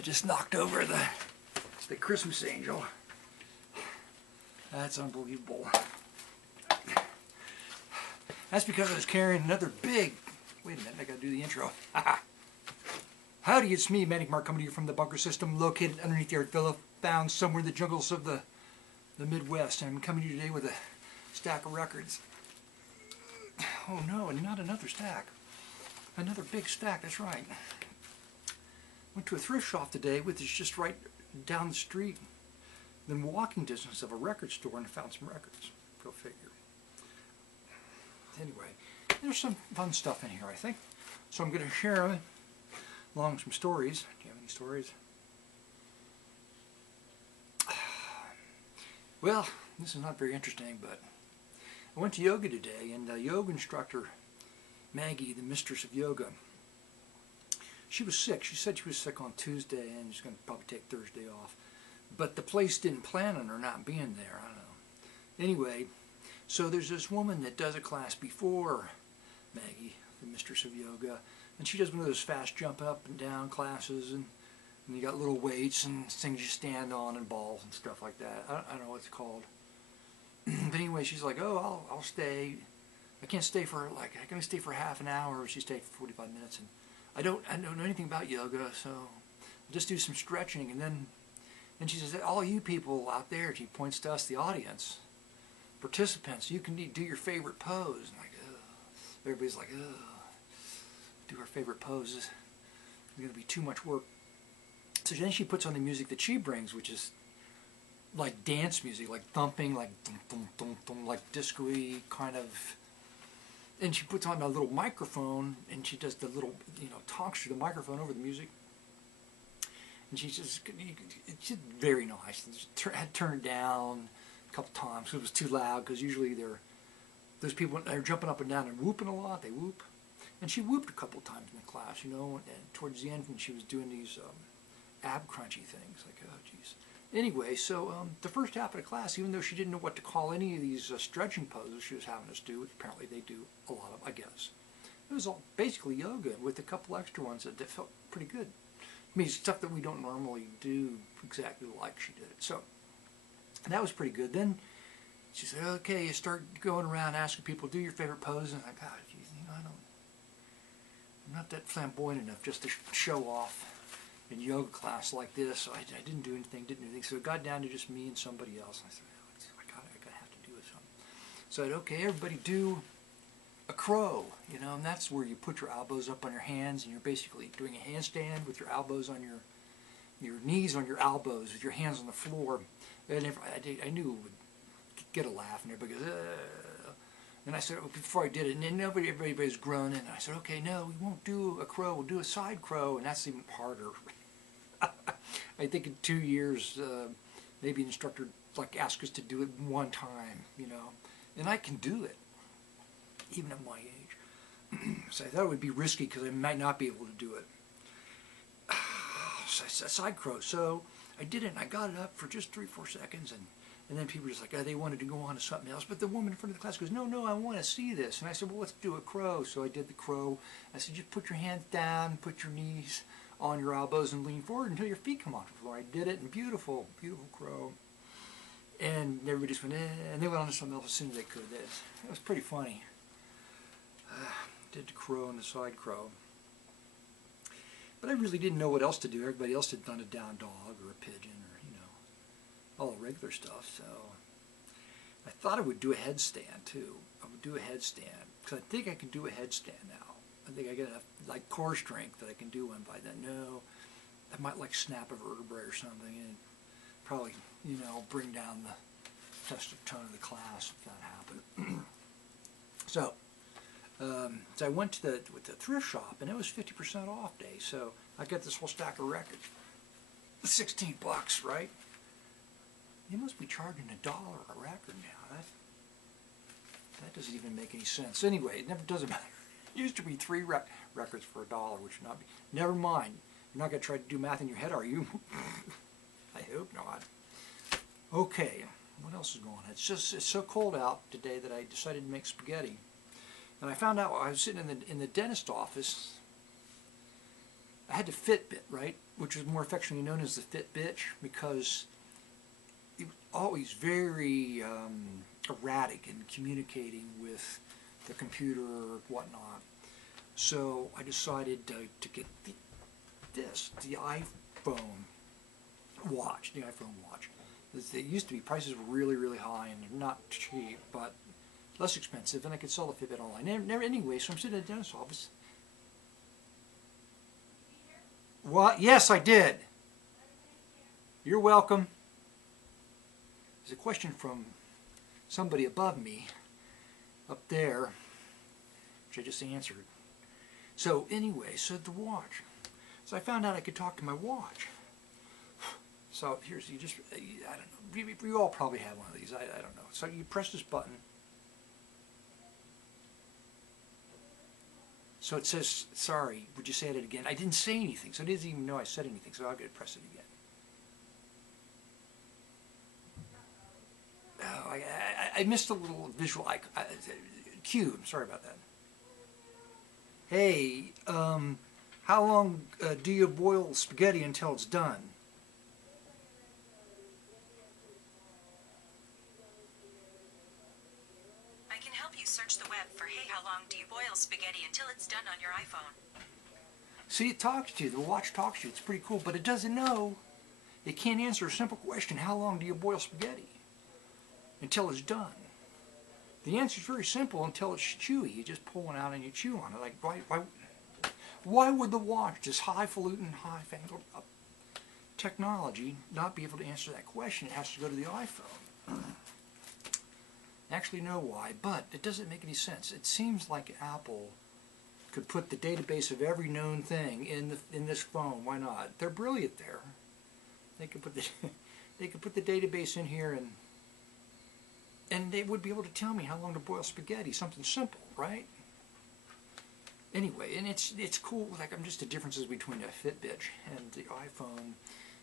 I just knocked over the Christmas angel. That's unbelievable. That's because I was carrying another big... Wait a minute, I gotta do the intro. Howdy, it's me, Manic Marc, coming to you from the bunker system located underneath the Art Villa, found somewhere in the jungles of the Midwest. And I'm coming to you today with a stack of records. Oh no, and not another stack. Another big stack, that's right. Went to a thrift shop today, which is just right down the street, then walking distance of a record store, and found some records. Go figure. Anyway, there's some fun stuff in here, I think. So I'm going to share them along with some stories. Do you have any stories? Well, this is not very interesting, but I went to yoga today, and the yoga instructor, Maggie, the mistress of yoga, she was sick. She said she was sick on Tuesday and she's going to probably take Thursday off. But the place didn't plan on her not being there. I don't know. Anyway, so there's this woman that does a class before Maggie, the mistress of yoga, and she does one of those fast jump up and down classes, and you got little weights and things you stand on and balls and stuff like that. I don't know what it's called. But anyway, she's like, oh, I'll stay. I can't stay for, like, I can only stay for half an hour. She stayed for 45 minutes, and I don't know anything about yoga, so I'll just do some stretching. And she says, all you people out there, she points to us, the audience, participants, you can do your favorite pose. And like, ugh. Everybody's like, ugh, do our favorite poses. It's going to be too much work. So then she puts on the music that she brings, which is like dance music, like thumping, like dum dum dum dum, like disco-y kind of. And she puts on a little microphone, and she does the little, talks through the microphone over the music. And she's just, it's just very nice. I had to turn it down a couple times because it was too loud, because usually those people, they're jumping up and down and whooping a lot. They whoop. And she whooped a couple times in the class, and towards the end when she was doing these ab crunchy things, like, oh geez. Anyway, so the first half of the class, even though she didn't know what to call any of these stretching poses she was having us do, which apparently they do a lot of, I guess. It was all basically yoga with a couple extra ones that felt pretty good. I mean, stuff that we don't normally do exactly like she did it. So that was pretty good. Then she said, okay, you start going around asking people, do your favorite pose. And I thought, God, geez, I'm not that flamboyant enough just to show off in yoga class like this. So I didn't do anything. So it got down to just me and somebody else. And I said, I gotta have to do something. So I said, okay, everybody do a crow, and that's where you put your elbows up on your hands, and you're basically doing a handstand with your elbows on your knees on your elbows, with your hands on the floor. And I knew it would get a laugh, and everybody goes, ugh. And I said, before I did it, and then everybody's groaning, and I said, okay, no, we won't do a crow, we'll do a side crow, and that's even harder. I think in 2 years, maybe an instructor ask us to do it one time, and I can do it, even at my age. So I thought it would be risky because I might not be able to do it. So I said side crow. So I did it, and I got it up for just 3-4 seconds, and then people were just like, oh, they wanted to go on to something else. But the woman in front of the class goes, no, I want to see this. And I said, well, let's do a crow. So I did the crow. I said, just put your hands down, put your knees on your elbows, and lean forward until your feet come off the floor. I did it, and beautiful, beautiful crow. And everybody just went, and they went on to something else as soon as they could. It was pretty funny. Did the crow and the side crow. But I really didn't know what else to do. Everybody else had done a down dog or a pigeon or, all the regular stuff. So I thought I would do a headstand too. I would do a headstand because I think I can do a headstand now. I think I got enough core strength that I can do one by then. No, I might snap a vertebrae or something, and probably bring down the tested tone of the class if that happened. So I went to the thrift shop, and it was 50% off day. So I got this whole stack of records. $16, right? You must be charging $1 a record now. That doesn't even make any sense. Anyway, it never doesn't matter. It used to be 3 records for $1, which would not be. Never mind. You're not going to try to do math in your head, are you? I hope not. Okay, what else is going on? It's so cold out today that I decided to make spaghetti. And I found out I was sitting in the dentist office. I had the Fitbit, right, which was more affectionately known as the Fitbitch, because it was always very erratic in communicating with the computer or whatnot. So I decided to get the iPhone watch, the iPhone watch. It used to be, prices were really, really high and not cheap, but less expensive, and I could sell the Fitbit online. Anyway, so I'm sitting at the dentist's office. What? Yes, I did. You're welcome. There's a question from somebody above me, up there, which I just answered. So anyway, so the watch. So I found out I could talk to my watch. So here's, I don't know, you all probably have one of these, I don't know. So you press this button. So it says, sorry, would you say it again? I didn't say anything, so it doesn't even know I said anything, so I'll go press it again. Oh, I missed a little visual cue, I'm sorry about that. Hey, how long do you boil spaghetti until it's done? I can help you search the web for, hey, how long do you boil spaghetti until it's done on your iPhone? See, it talks to you. The watch talks to you. It's pretty cool, but it doesn't know. It can't answer a simple question, how long do you boil spaghetti until it's done? The answer is very simple, until it's chewy. You just pull one out and you chew on it. Like, why would the watch, this highfalutin, high-fangled technology, not be able to answer that question? It has to go to the iPhone. Actually know why, but it doesn't make any sense. It seems like Apple could put the database of every known thing in this phone. Why not? They're brilliant there. They could put the database in here, and they would be able to tell me how long to boil spaghetti. Something simple, right? Anyway, and it's cool. Like, I'm just the differences between a Fitbit and the iPhone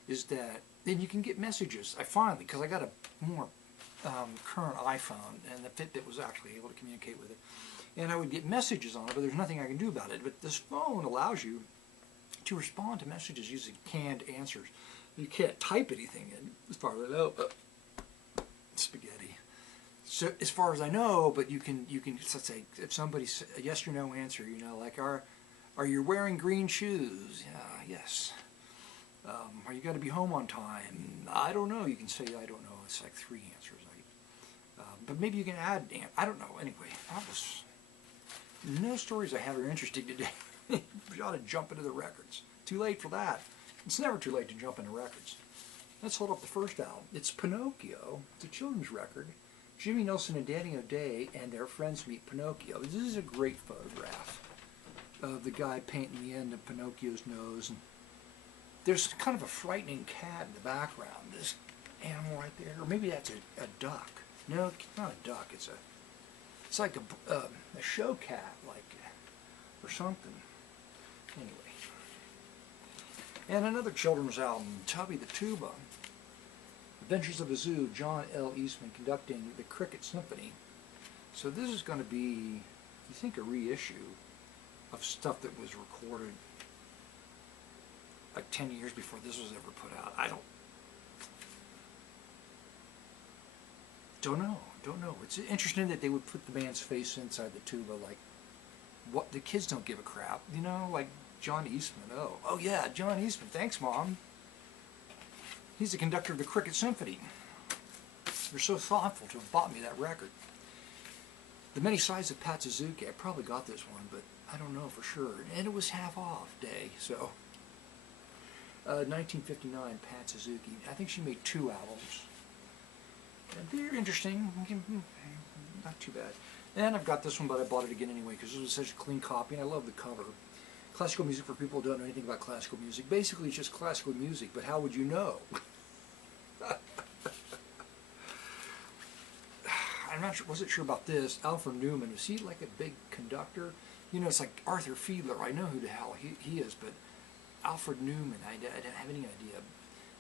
is that then you can get messages. I finally, because I got a more current iPhone, and the Fitbit was actually able to communicate with it, and I would get messages on it, but there's nothing I can do about it. But this phone allows you to respond to messages using canned answers. You can't type anything in, as far as I know. Spaghetti. So as far as I know, but you can let's say if somebody's a yes or no answer, you know, like are you wearing green shoes? Yeah, yes. Are you going to be home on time? I don't know. You can say I don't know. It's like 3 answers. But maybe you can add, I don't know. Anyway, no stories I have are interesting today. We ought to jump into the records. Too late for that. It's never too late to jump into records. Let's hold up the first album. It's Pinocchio. It's a children's record. Jimmy Nelson and Danny O'Day and their friends meet Pinocchio. This is a great photograph of the guy painting the end of Pinocchio's nose. And there's kind of a frightening cat in the background. This animal right there. Or maybe that's a duck. No, it's not a duck. It's like a show cat, like, or something. Anyway. And another children's album, Tubby the Tuba. Adventures of a Zoo, John L. Eastman conducting the Cricket Symphony. So this is going to be, I think, a reissue of stuff that was recorded like 10 years before this was ever put out. I don't know. It's interesting that they would put the man's face inside the tuba, like, what, the kids don't give a crap, you know, like John Eastman. Oh yeah, John Eastman, thanks Mom. He's the conductor of the Cricket Symphony. You're so thoughtful to have bought me that record. The Many Sides of Pat Suzuki, I probably got this one, but I don't know for sure. And it was half off day, so. 1959, Pat Suzuki. I think she made 2 albums. And they're interesting, not too bad. And I've got this one, but I bought it again anyway because it was such a clean copy, and I love the cover. Classical music, for people who don't know anything about classical music. Basically, it's just classical music, but how would you know? Wasn't sure about this. Alfred Newman, was he like a big conductor? You know, it's like Arthur Fiedler. I know who the hell he is, but Alfred Newman, I don't have any idea.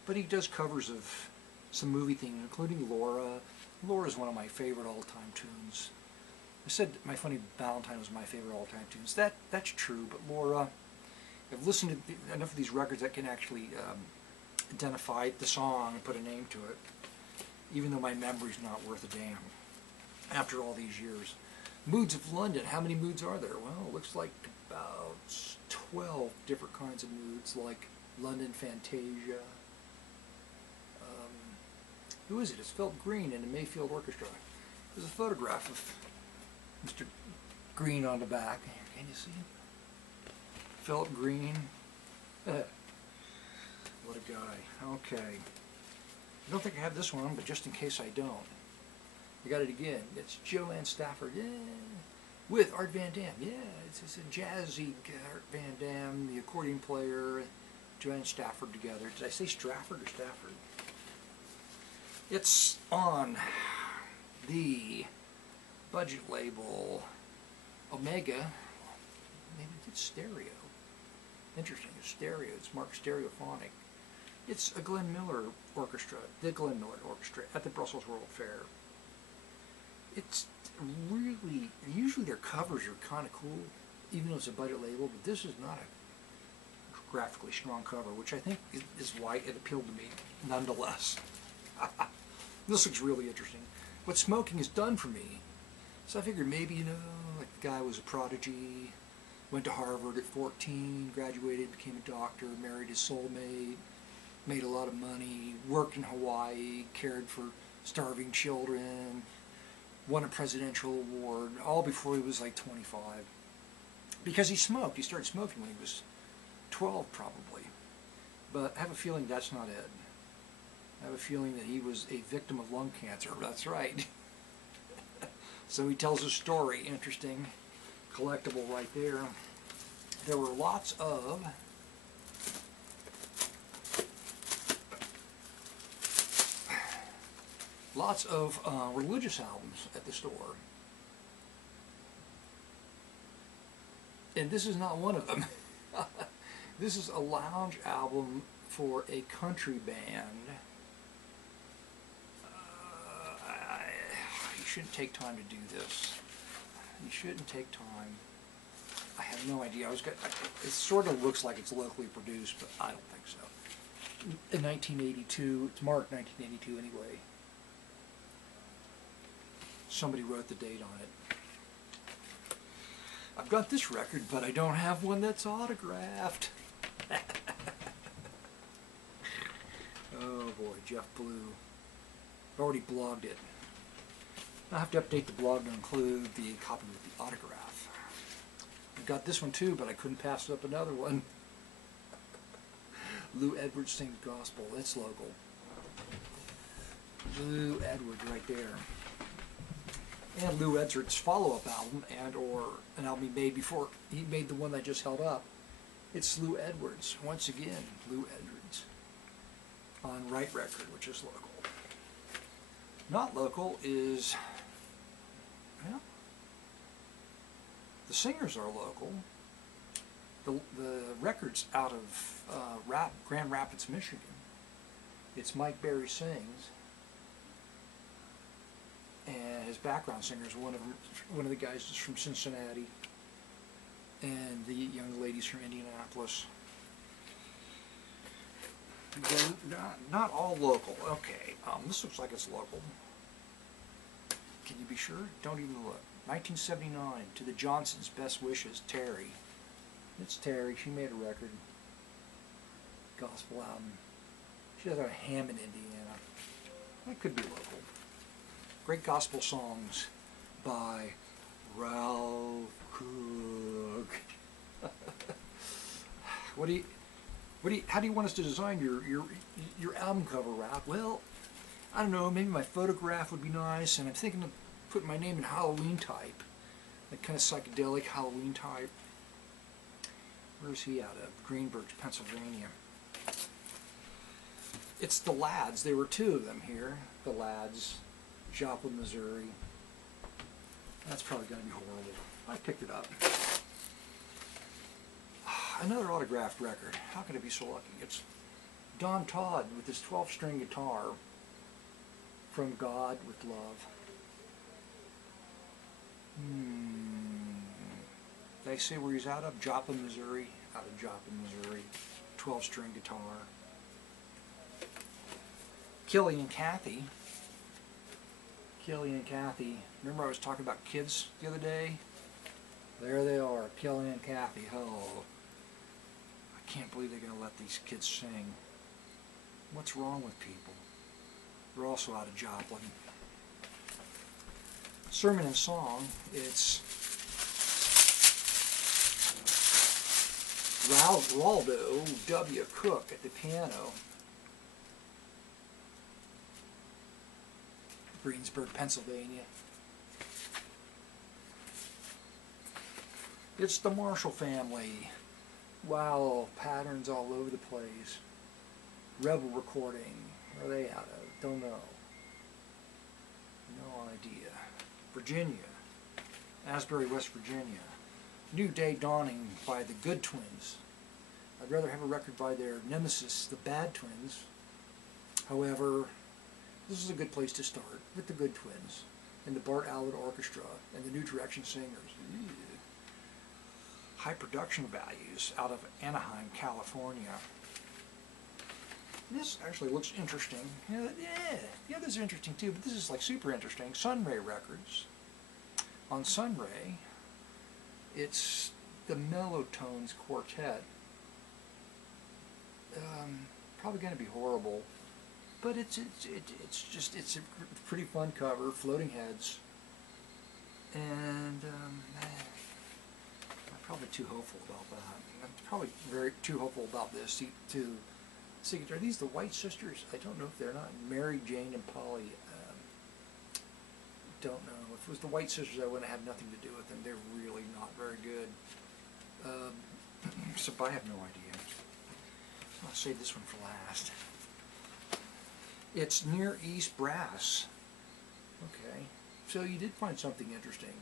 But he does covers of some movie things, including Laura. Laura's one of my favorite all-time tunes. I said My Funny Valentine was my favorite all-time tunes. That's true, but Laura, I've listened to enough of these records that can actually identify the song and put a name to it, even though my memory's not worth a damn after all these years. Moods of London. How many moods are there? Well, it looks like about 12 different kinds of moods, like London Fantasia. Who is it? It's Philip Green in the Mayfield Orchestra. There's a photograph of Mr. Green on the back. Can you see him? Philip Green. What a guy. Okay. I don't think I have this one, but just in case I don't. I got it again. It's Joanne Stafford. Yeah. With Art Van Dam. Yeah. It's a jazzy Art Van Dam, the accordion player, Joanne Stafford together. Did I say Strafford or Stafford? It's on the budget label Omega. Maybe it's stereo. Interesting. It's stereo. It's Marc Stereophonic. It's a Glenn Miller orchestra, the Glenn Miller Orchestra at the Brussels World Fair. It's really, usually their covers are kind of cool, even though it's a budget label, but this is not a graphically strong cover, which I think is why it appealed to me nonetheless. This looks really interesting. What smoking has done for me. So I figured maybe, you know, like the guy was a prodigy, went to Harvard at 14, graduated, became a doctor, married his soulmate, made a lot of money, worked in Hawaii, cared for starving children, won a presidential award, all before he was like 25. Because he smoked. He started smoking when he was 12 probably. But I have a feeling that's not it. I have a feeling that he was a victim of lung cancer. That's right. So he tells a story. Interesting. Collectible right there. There were lots of religious albums at the store. And this is not one of them. This is a lounge album for a country band. You shouldn't take time to do this. You shouldn't take time. I have no idea. It sort of looks like it's locally produced, but I don't think so. In 1982, it's Marc 1982 anyway. Somebody wrote the date on it. I've got this record, but I don't have one that's autographed. Oh boy, Jeff Blue. I've already blogged it. I'll have to update the blog to include the copy with the autograph. I've got this one too, but I couldn't pass up another one. Lou Edwards sings gospel. That's local. Lou Edwards right there. And Lou Edwards' follow-up album, and or an album he made before he made the one I just held up. It's Lou Edwards. Once again, Lou Edwards. On Right Record, which is local. Not local is, well, the singers are local. The record's out of Grand Rapids, Michigan. It's Mike Berry Sings. And his background singer is one of the guys is from Cincinnati, and the young lady's from Indianapolis. Again, not all local. Okay, this looks like it's local. Can you be sure? Don't even look. 1979, To the Johnsons' Best Wishes, Terry. It's Terry. She made a record. Gospel album. She does out of Hammond, Indiana. That could be local. Great gospel songs by Ralph Cook. How do you want us to design your album cover, Ralph? Well, I don't know, maybe my photograph would be nice, and I'm thinking of putting my name in Halloween type, that kind of psychedelic Halloween type. Where's he out of? Greenbridge, Pennsylvania. It's the Lads. There were two of them here. The Lads, Joplin, Missouri. That's probably going to be horrible. I picked it up. Another autographed record. How could I be so lucky? It's Don Todd with his 12-string guitar, From God with Love. Did I say where he's out of? Joplin, Missouri. out of Joplin, Missouri. 12-string guitar. Kelly and Kathy. Kelly and Kathy. Remember I was talking about kids the other day? There they are, Kelly and Kathy. Oh, I can't believe they're going to let these kids sing. What's wrong with people? They're also out of Joplin. Sermon and Song, it's Waldo W. Cook at the piano. Greensburg, Pennsylvania. It's the Marshall family. Wow, patterns all over the place. Rebel recording. Where are they out of? Don't know. No idea. Virginia. Asbury, West Virginia. New Day Dawning by the Good Twins. I'd rather have a record by their nemesis, the Bad Twins. However, this is a good place to start with the Good Twins and the Bart Allard Orchestra and the New Direction Singers. Ew. High production values out of Anaheim, California. This actually looks interesting. The others are interesting too, but this is like super interesting. Sunray Records. On Sunray, it's the Mellow-Tones Quartet. Probably going to be horrible, but it's a pretty fun cover. Floating Heads, and I'm probably too hopeful about that. I'm probably too hopeful about this. Are these the White Sisters? I don't know if they're not. Mary, Jane, and Polly. Don't know. If it was the White Sisters, I wouldn't have had nothing to do with them. They're really not very good. So I have no idea. I'll save this one for last. It's Near East Brass. Okay. So you did find something interesting.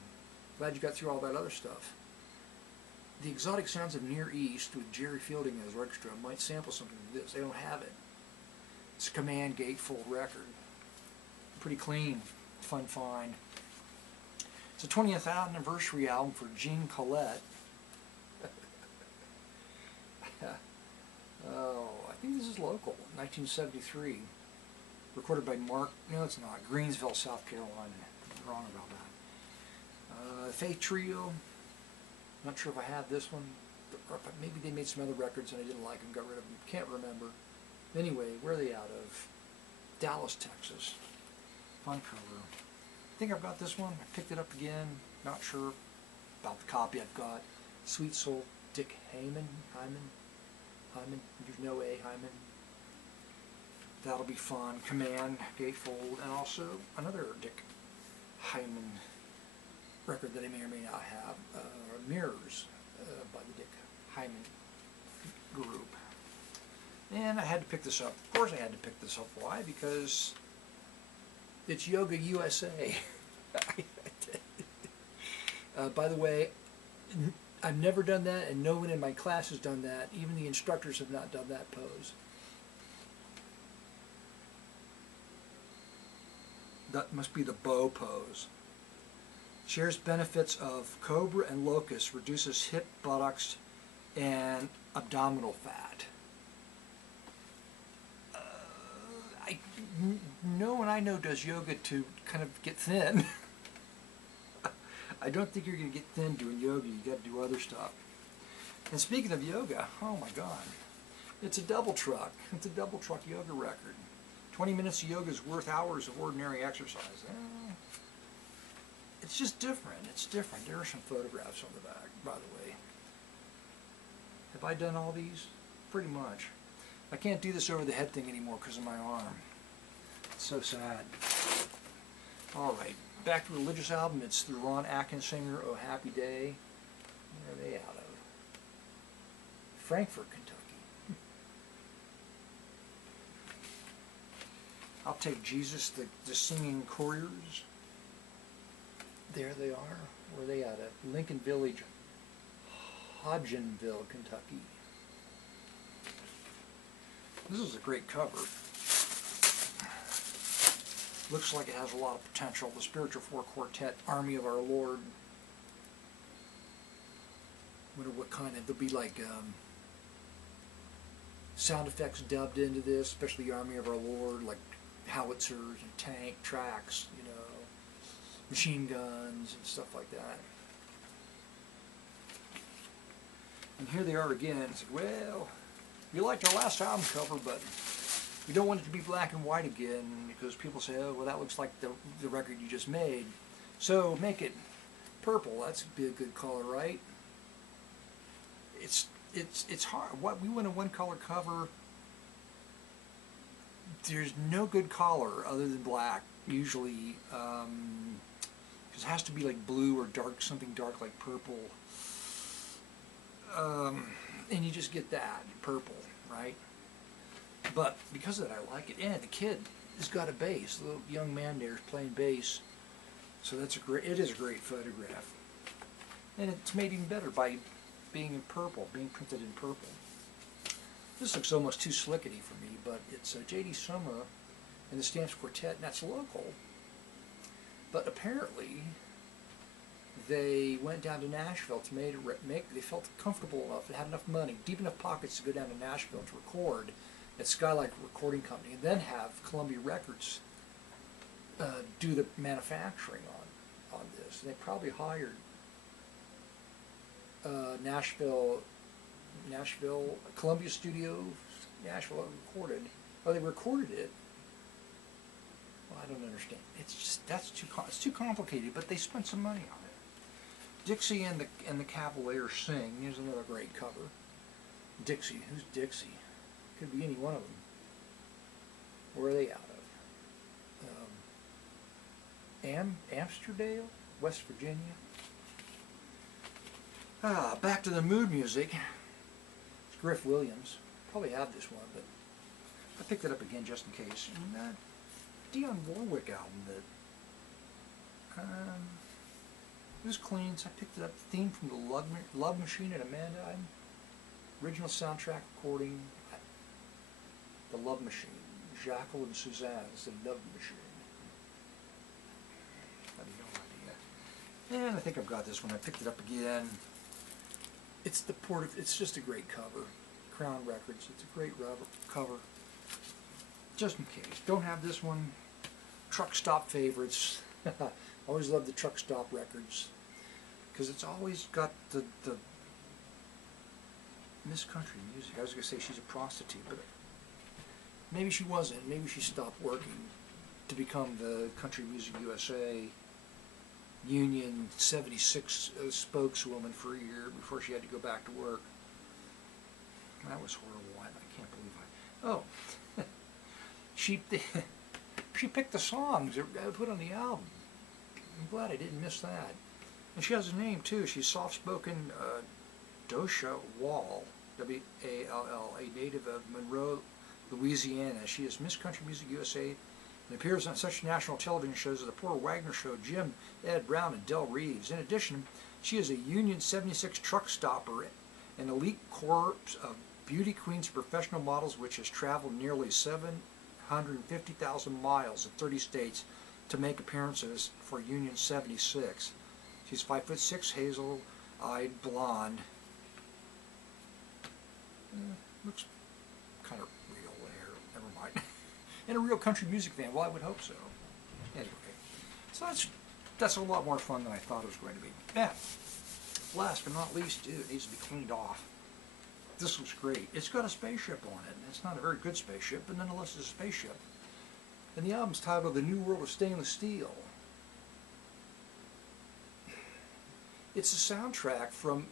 Glad you got through all that other stuff. The Exotic Sounds of Near East with Jerry Fielding as orchestra might sample something of this. They don't have it. It's a command gatefold record. Pretty clean. Fun find. It's a 20th anniversary album for Jean Collette. Oh, I think this is local. 1973. Recorded by Marc. No, it's not. Greensville, South Carolina. I'm wrong about that. Faith Trio. Not sure if I have this one. Maybe they made some other records and I didn't like them, got rid of them. Can't remember. Anyway, where are they out of? Dallas, Texas. Fun cover. I think I've got this one. I picked it up again. Not sure about the copy I've got. Sweet Soul, Dick Hyman. There's no A, Hyman. That'll be fun. Command, Gatefold, and also another Dick Hyman record that I may or may not have. Mirrors by the Dick Hyman group. And I had to pick this up. Of course I had to pick this up. Why? Because it's Yoga USA. By the way, I've never done that, and no one in my class has done that. Even the instructors have not done that pose. That must be the bow pose. Shares benefits of Cobra and Locust, reduces hip, buttocks, and abdominal fat. No one I know does yoga to kind of get thin. I don't think you're going to get thin doing yoga. You got to do other stuff. And speaking of yoga, oh my God, it's a double truck. It's a double truck yoga record. 20 minutes of yoga is worth hours of ordinary exercise. It's just different. It's different. There are some photographs on the back, by the way. Have I done all these? Pretty much. I can't do this over the head thing anymore because of my arm. It's so sad. All right, back to the religious album. It's the Ron Atkins singer, Oh Happy Day. Where are they out of? Frankfort, Kentucky. I'll take Jesus, the Singing Couriers. There they are. Where are they out of? Lincoln Village, Hodgenville, Kentucky. This is a great cover. Looks like it has a lot of potential. The Spiritual Four Quartet, Army of Our Lord. What a what kind of, there'll be like sound effects dubbed into this, especially the Army of Our Lord, like howitzers and tank tracks, you know, machine guns and stuff like that. And here they are again. It's like, well, we liked our last album cover, but we don't want it to be black and white again because people say, oh, well, that looks like the record you just made. So make it purple. That's be a good color, right? It's hard. What we want a one-color cover. There's no good color other than black usually, because it has to be like blue or dark, something dark like purple. And you just get that purple, right? But because of that, I like it. And the kid has got a bass. The little young man there is playing bass, so that's a great. It is a great photograph, and it's made even better by being in purple, being printed in purple. This looks almost too slickety for me, but it's J.D. Summer and the Stamps Quartet, and that's local. But apparently, they went down to Nashville to make. They felt comfortable enough, they had enough money, deep enough pockets to go down to Nashville to record at Skylight Recording Company, and then have Columbia Records do the manufacturing on this. And they probably hired Nashville, Columbia Studio, Nashville recorded. Oh, they recorded it. Well, I don't understand. It's just it's too complicated. But they spent some money on it. Dixie and the Cavaliers Sing. Here's another great cover. Dixie. Who's Dixie? Could be any one of them. Where are they out of? Amsterdam, West Virginia. Back to the mood music. It's Griff Williams. Probably have this one, but I picked it up again just in case. And that Dionne Warwick album that it was clean, so I picked it up. Theme from the Love Machine at Amanda. Original soundtrack recording. The Love Machine. Jacqueline Susann is the Love Machine. I have no idea. And I think I've got this one. I picked it up again. It's it's just a great cover. Crown Records. It's a great cover. Just in case. Don't have this one. Truck Stop Favorites. Always love the Truck Stop records because it's always got the Miss Country Music. I was going to say she's a prostitute, but maybe she wasn't. Maybe she stopped working to become the Country Music USA Union 76 spokeswoman for a year before she had to go back to work. That was horrible. I can't believe she picked the songs that I put on the album. I'm glad I didn't miss that. And she has a name too. She's soft-spoken Dosha Wall, W-A-L-L, a native of Monroe, Louisiana. She is Miss Country Music USA and appears on such national television shows as The Porter Wagner Show, Jim, Ed Brown, and Del Reeves. In addition, she is a Union 76 truck stopper, an elite corps of beauty queens professional models which has traveled nearly 750,000 miles in 30 states to make appearances for Union 76. She's 5'6", hazel-eyed, blonde. Looks kind of real hair. Never mind. And a real country music fan. Well, I would hope so. Anyway, so that's a lot more fun than I thought it was going to be. Yeah. Last but not least, it needs to be cleaned off. This looks great. It's got a spaceship on it. It's not a very good spaceship, but nonetheless it's a spaceship. And the album's titled The New World of Stainless Steel. It's a soundtrack from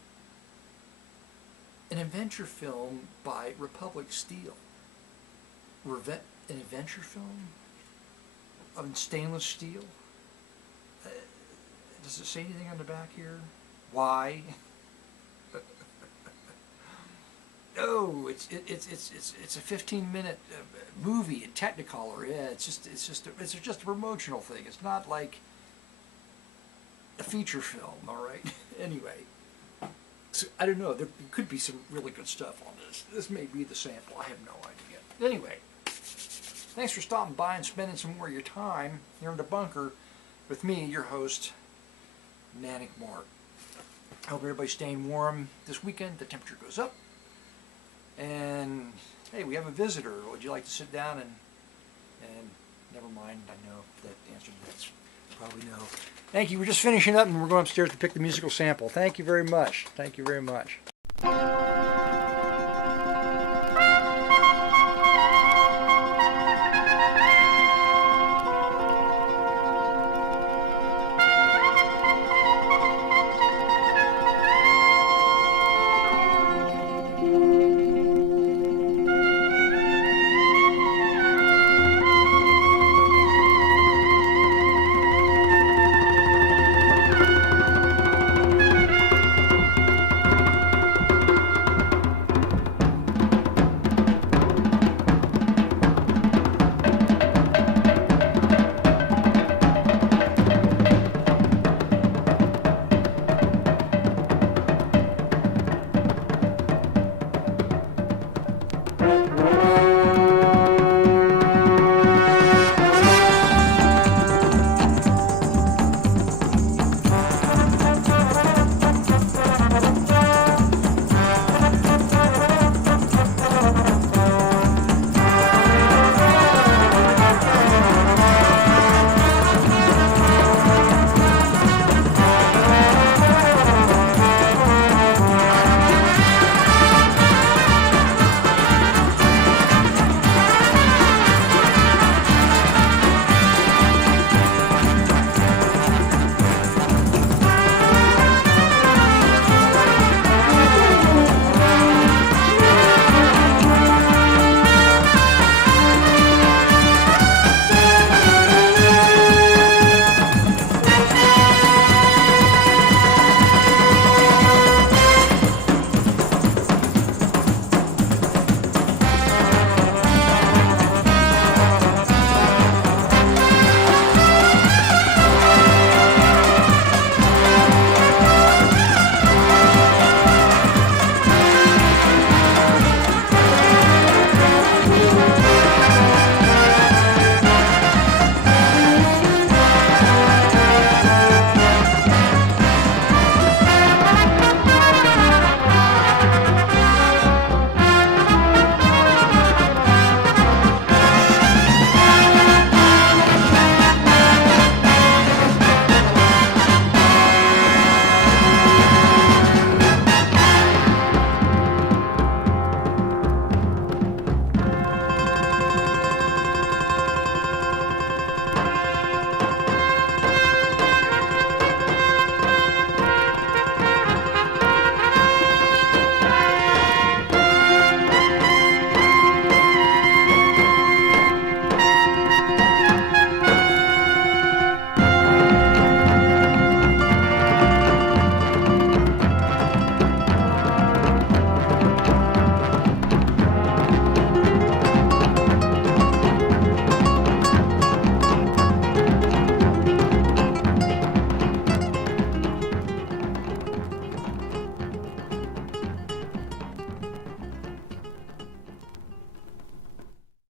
an adventure film by Republic Steel. An adventure film of stainless steel? Does it say anything on the back here? Why? Oh, it's a 15-minute movie in Technicolor. Yeah, it's just a promotional thing. It's not like a feature film. All right. Anyway, so, I don't know. There could be some really good stuff on this. This may be the sample. I have no idea. Anyway, thanks for stopping by and spending some more of your time here in the bunker with me, your host, Manic Marc. I hope everybody's staying warm this weekend. The temperature goes up. And, hey, we have a visitor. Would you like to sit down and never mind, I know that the answer to that's probably no. Thank you. We're just finishing up and we're going upstairs to pick the musical sample. Thank you very much. Thank you very much.